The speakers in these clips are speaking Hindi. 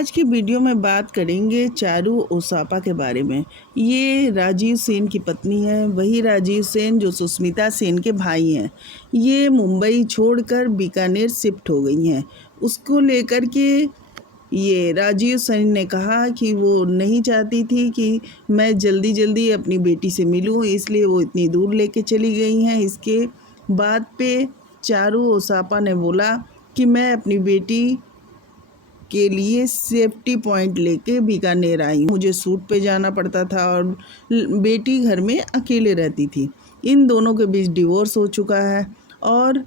आज की वीडियो में बात करेंगे चारू ओसापा के बारे में। ये राजीव सेन की पत्नी है, वही राजीव सेन जो सुष्मिता सेन के भाई हैं। ये मुंबई छोड़कर बीकानेर शिफ्ट हो गई हैं। उसको लेकर के ये राजीव सेन ने कहा कि वो नहीं चाहती थी कि मैं जल्दी जल्दी अपनी बेटी से मिलूं, इसलिए वो इतनी दूर लेके चली गई हैं। इसके बाद पे चारू ओसापा ने बोला कि मैं अपनी बेटी के लिए सेफ्टी पॉइंट लेके बीकानेर आई। मुझे शूट पे जाना पड़ता था और बेटी घर में अकेले रहती थी। इन दोनों के बीच डिवोर्स हो चुका है और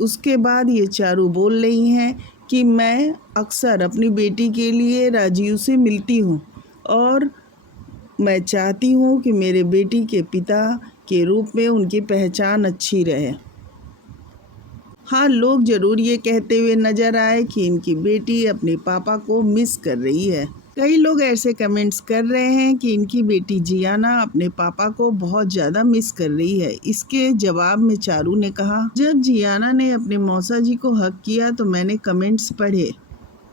उसके बाद ये चारू बोल रही हैं कि मैं अक्सर अपनी बेटी के लिए राजीव से मिलती हूँ और मैं चाहती हूँ कि मेरे बेटी के पिता के रूप में उनकी पहचान अच्छी रहे। हाँ, लोग ज़रूर ये कहते हुए नज़र आए कि इनकी बेटी अपने पापा को मिस कर रही है। कई लोग ऐसे कमेंट्स कर रहे हैं कि इनकी बेटी जियाना अपने पापा को बहुत ज़्यादा मिस कर रही है। इसके जवाब में चारू ने कहा, जब जियाना ने अपने मौसा जी को हक किया तो मैंने कमेंट्स पढ़े।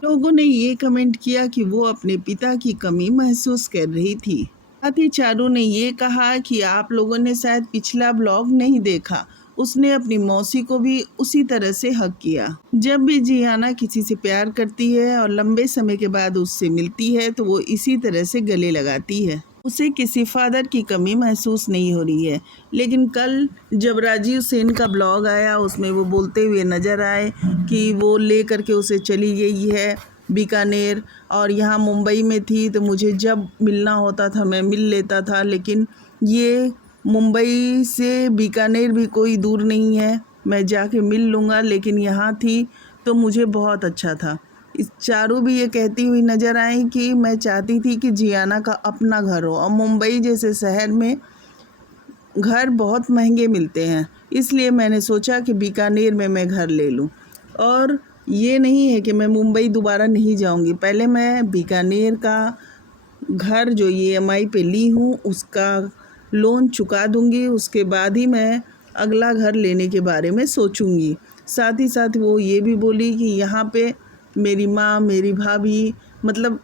लोगों ने ये कमेंट किया कि वो अपने पिता की कमी महसूस कर रही थी। साथ ही चारू ने ये कहा कि आप लोगों ने शायद पिछला ब्लॉग नहीं देखा, उसने अपनी मौसी को भी उसी तरह से हक किया। जब भी जियाना किसी से प्यार करती है और लंबे समय के बाद उससे मिलती है तो वो इसी तरह से गले लगाती है। उसे किसी फादर की कमी महसूस नहीं हो रही है। लेकिन कल जब राजीव सेन का ब्लॉग आया उसमें वो बोलते हुए नजर आए कि वो ले करके उसे चली गई है बीकानेर और यहाँ मुंबई में थी तो मुझे जब मिलना होता था मैं मिल लेता था, लेकिन ये मुंबई से बीकानेर भी कोई दूर नहीं है, मैं जाके मिल लूँगा, लेकिन यहाँ थी तो मुझे बहुत अच्छा था। इस चारू भी ये कहती हुई नज़र आई कि मैं चाहती थी कि जियाना का अपना घर हो और मुंबई जैसे शहर में घर बहुत महंगे मिलते हैं, इसलिए मैंने सोचा कि बीकानेर में मैं घर ले लूँ। और ये नहीं है कि मैं मुंबई दोबारा नहीं जाऊँगी, पहले मैं बीकानेर का घर जो EMI पे ली हूँ उसका लोन चुका दूंगी, उसके बाद ही मैं अगला घर लेने के बारे में सोचूंगी। साथ ही साथ वो ये भी बोली कि यहाँ पे मेरी माँ, मेरी भाभी, मतलब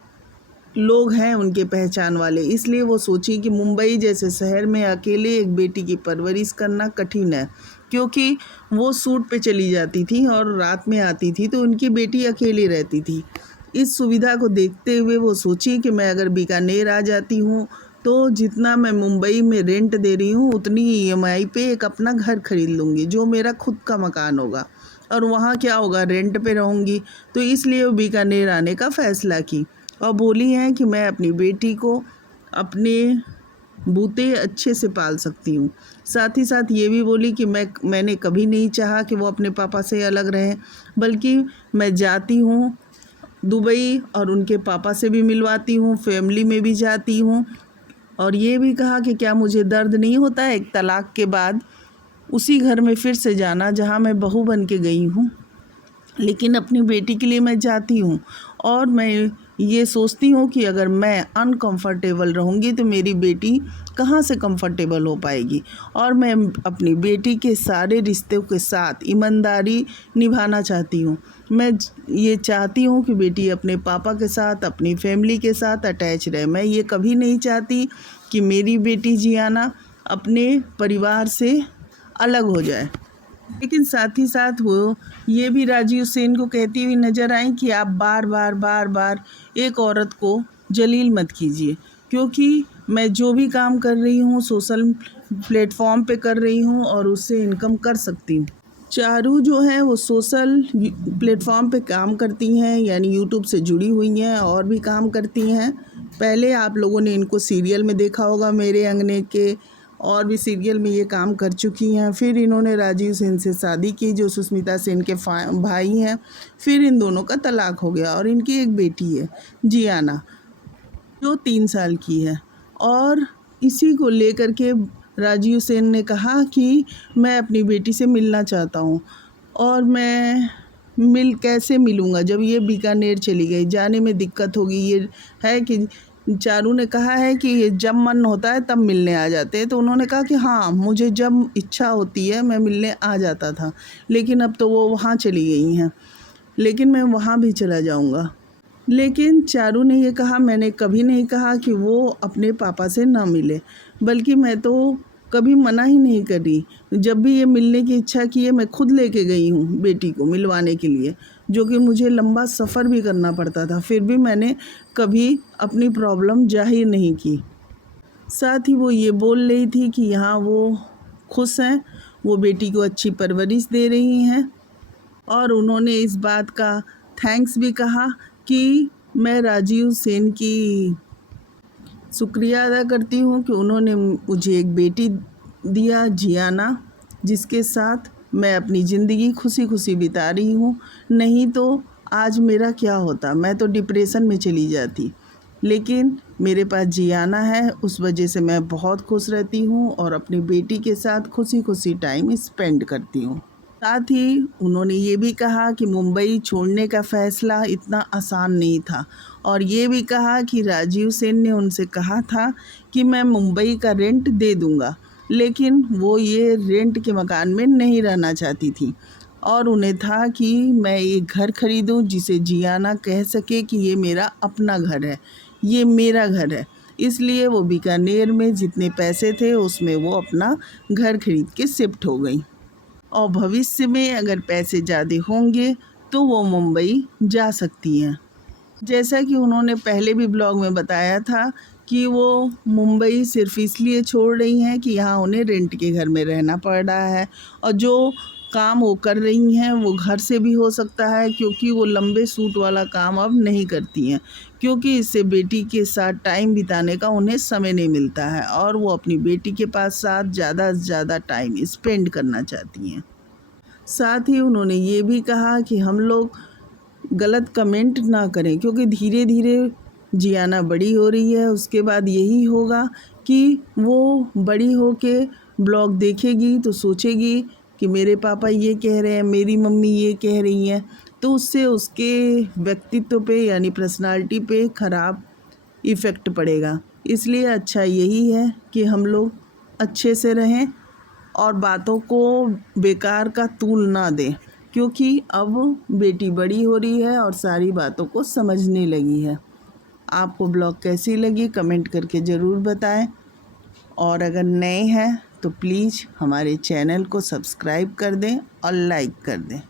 लोग हैं उनके पहचान वाले, इसलिए वो सोची कि मुंबई जैसे शहर में अकेले एक बेटी की परवरिश करना कठिन है, क्योंकि वो शूट पे चली जाती थी और रात में आती थी तो उनकी बेटी अकेली रहती थी। इस सुविधा को देखते हुए वो सोची कि मैं अगर बीकानेर आ जाती हूँ तो जितना मैं मुंबई में रेंट दे रही हूँ उतनी EMI पे एक अपना घर खरीद लूँगी जो मेरा खुद का मकान होगा, और वहाँ क्या होगा, रेंट पे रहूँगी। तो इसलिए वो बीकानेर आने का फ़ैसला की और बोली हैं कि मैं अपनी बेटी को अपने बूते अच्छे से पाल सकती हूँ। साथ ही साथ ये भी बोली कि मैंने कभी नहीं चाहा कि वो अपने पापा से अलग रहें, बल्कि मैं जाती हूँ दुबई और उनके पापा से भी मिलवाती हूँ, फैमिली में भी जाती हूँ। और ये भी कहा कि क्या मुझे दर्द नहीं होता है एक तलाक के बाद उसी घर में फिर से जाना जहाँ मैं बहू बन के गई हूँ, लेकिन अपनी बेटी के लिए मैं जाती हूँ और मैं ये सोचती हूँ कि अगर मैं अनकंफर्टेबल रहूँगी तो मेरी बेटी कहाँ से कंफर्टेबल हो पाएगी। और मैं अपनी बेटी के सारे रिश्तों के साथ ईमानदारी निभाना चाहती हूँ। मैं ये चाहती हूँ कि बेटी अपने पापा के साथ, अपनी फैमिली के साथ अटैच रहे। मैं ये कभी नहीं चाहती कि मेरी बेटी जियाना अपने परिवार से अलग हो जाए। लेकिन साथ ही साथ वो ये भी राजीव सेन को कहती हुई नज़र आई कि आप बार बार एक औरत को जलील मत कीजिए, क्योंकि मैं जो भी काम कर रही हूँ सोशल प्लेटफॉर्म पे कर रही हूँ और उससे इनकम कर सकती हूँ। चारू जो है वो सोशल प्लेटफॉर्म पे काम करती हैं, यानी यूट्यूब से जुड़ी हुई हैं और भी काम करती हैं। पहले आप लोगों ने इनको सीरियल में देखा होगा, मेरे अंगने के और भी सीरियल में ये काम कर चुकी हैं। फिर इन्होंने राजीव सेन से शादी की जो सुष्मिता सेन के भाई हैं। फिर इन दोनों का तलाक हो गया और इनकी एक बेटी है जियाना जो 3 साल की है। और इसी को लेकर के राजीव सेन ने कहा कि मैं अपनी बेटी से मिलना चाहता हूँ और मैं कैसे मिलूँगा जब ये बीकानेर चली गई, जाने में दिक्कत होगी। ये है कि चारू ने कहा है कि जब मन होता है तब मिलने आ जाते हैं, तो उन्होंने कहा कि हाँ, मुझे जब इच्छा होती है मैं मिलने आ जाता था, लेकिन अब तो वो वहाँ चली गई हैं, लेकिन मैं वहाँ भी चला जाऊँगा। लेकिन चारू ने ये कहा, मैंने कभी नहीं कहा कि वो अपने पापा से ना मिले, बल्कि मैं तो कभी मना ही नहीं करी। जब भी ये मिलने की इच्छा की है, मैं खुद लेके गई हूँ बेटी को मिलवाने के लिए, जो कि मुझे लंबा सफ़र भी करना पड़ता था। फिर भी मैंने कभी अपनी प्रॉब्लम जाहिर नहीं की। साथ ही वो ये बोल रही थी कि यहाँ वो खुश हैं, वो बेटी को अच्छी परवरिश दे रही हैं, और उन्होंने इस बात का थैंक्स भी कहा कि मैं राजीव सेन की शुक्रिया अदा करती हूँ कि उन्होंने मुझे एक बेटी दिया, जियाना, जिसके साथ मैं अपनी ज़िंदगी खुशी खुशी बिता रही हूँ। नहीं तो आज मेरा क्या होता, मैं तो डिप्रेशन में चली जाती। लेकिन मेरे पास जियाना है, उस वजह से मैं बहुत खुश रहती हूँ और अपनी बेटी के साथ खुशी खुशी टाइम स्पेंड करती हूँ। साथ ही उन्होंने ये भी कहा कि मुंबई छोड़ने का फ़ैसला इतना आसान नहीं था, और ये भी कहा कि राजीव सेन ने उनसे कहा था कि मैं मुंबई का रेंट दे दूँगा, लेकिन वो ये रेंट के मकान में नहीं रहना चाहती थी, और उन्हें था कि मैं एक घर खरीदूं जिसे जियाना कह सके कि ये मेरा अपना घर है, ये मेरा घर है। इसलिए वो बीकानेर में जितने पैसे थे उसमें वो अपना घर खरीद के शिफ्ट हो गई, और भविष्य में अगर पैसे ज़्यादा होंगे तो वो मुंबई जा सकती हैं। जैसा कि उन्होंने पहले भी ब्लॉग में बताया था कि वो मुंबई सिर्फ इसलिए छोड़ रही हैं कि यहाँ उन्हें रेंट के घर में रहना पड़ रहा है, और जो काम वो कर रही हैं वो घर से भी हो सकता है, क्योंकि वो लंबे सूट वाला काम अब नहीं करती हैं, क्योंकि इससे बेटी के साथ टाइम बिताने का उन्हें समय नहीं मिलता है, और वो अपनी बेटी के पास साथ ज़्यादा से ज़्यादा टाइम स्पेंड करना चाहती हैं। साथ ही उन्होंने ये भी कहा कि हम लोग गलत कमेंट ना करें, क्योंकि धीरे धीरे जियाना बड़ी हो रही है। उसके बाद यही होगा कि वो बड़ी हो के ब्लॉग देखेगी तो सोचेगी कि मेरे पापा ये कह रहे हैं, मेरी मम्मी ये कह रही हैं, तो उससे उसके व्यक्तित्व पे यानी पर्सनालिटी पे ख़राब इफ़ेक्ट पड़ेगा। इसलिए अच्छा यही है कि हम लोग अच्छे से रहें और बातों को बेकार का तूल ना दें, क्योंकि अब बेटी बड़ी हो रही है और सारी बातों को समझने लगी है। आपको ब्लॉग कैसी लगी कमेंट करके ज़रूर बताएं, और अगर नए हैं तो प्लीज़ हमारे चैनल को सब्सक्राइब कर दें और लाइक कर दें।